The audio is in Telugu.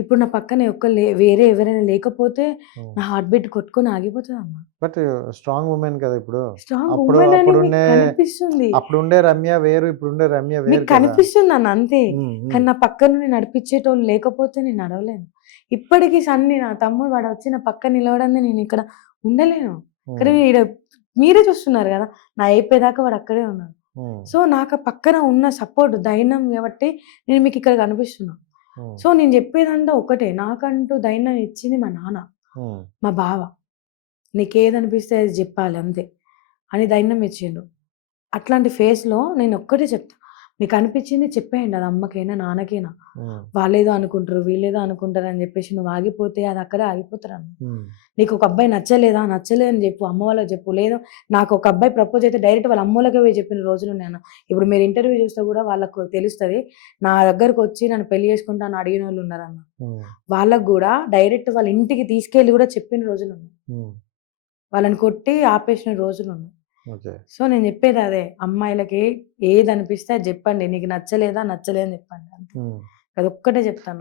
ఇప్పుడు నా పక్కన వేరే ఎవరైనా లేకపోతే హ్మ్. నా హార్ట్ బీట్ కొట్టుకొని ఆగిపోతదమ్మా. బట్ స్ట్రాంగ్ వుమెన్ కదా ఇప్పుడు. స్ట్రాంగ్ అప్పుడు వుమెన్ అని మీకు అప్పుడుండే కనిపిస్తుంది. అప్పుడుండే రమ్య వేరు, ఇప్పుడుండే రమ్య మీకు వేరు కదా! కనిపిస్తుందన్న అంతే. హ్మ్. హ్మ్. కానీ నా పక్కన నుండి నడిపించేటోళ్ళు లేకపోతే నేను నడవలేను. ఇప్పటికి సన్నీ నా తమ్ముడు వాడొచ్చి నా పక్కన నిలబడందే నేనిక్కడ ఉండలేను. కానీ హ్మ్. మీరే చూస్తున్నారు గదా! నా అయిపోయేదాకా వాడు అక్కడే ఉన్నాడు. హ్మ్. సో, నాకు ఆ పక్కన ఉన్న సపోర్ట్, ధైర్యం గాబట్టి నేను మీకిక్కడ కనిపిస్తున్నా. హ్మ్. సో, నేను జెప్పేదంతా ఒకటే. నాకంటూ ధైర్యం ఇచ్చింది మా నాన్న, హ్మ్. మా బావ. నీకేదనిపిస్తే అది జెప్పాలి అంతే అని ధైర్యం ఇచ్చిండు. అట్లాంటి ఫేస్‌లో నేనొక్కటే చెప్తా. మీకనిపిచ్చింది చెప్పేయండి. అది అమ్మకైనా, నాన్నకైనా. హ్మ్. వాళ్ళేదో అనుకుంటరు, వీళ్ళేదో అనుకుంటారని జెప్పేసి నువ్వు ఆగిపోతే అది అక్కడే ఆగిపోతారన్న. హ్మ్. నీకొక అబ్బాయి నచ్చలేదా? నచ్చలేదని జెప్పు. అమ్మ వాళ్ళకి జెప్పు. లేదా నాకొక అబ్బాయి ప్రపోజ్ అయితే డైరెక్ట్ వాళ్ళ అమ్మోళ్ళకే పోయి చెప్పిన రోజులున్నాయన్న. ఇప్పుడు మీరు ఇంటర్వ్యూ చూస్తే గూడా వాళ్ళకు తెలుస్తది. నా దగ్గరకొచ్చి నన్ను పెళ్లి చేసుకుంటా అని అడిగినోళ్ళున్నారన్న. హ్మ్. వాళ్ళకి గూడా డైరెక్ట్ వాళ్ళ ఇంటికి తీసుకెళ్ళి గూడా చెప్పిన రోజులున్నాయి. హ్మ్. వాళ్ళని కొట్టి ఆపేసిన రోజులున్నాయి. ఓకే. సో, నేను జెప్పేదదే. అమ్మాయిలకి ఏదనిపిస్తే అది జెప్పండి. నీకు నచ్చలేదా? నచ్చలేదని జెప్పండి అంతే. హ్మ్. అదొక్కటే జెప్తాను.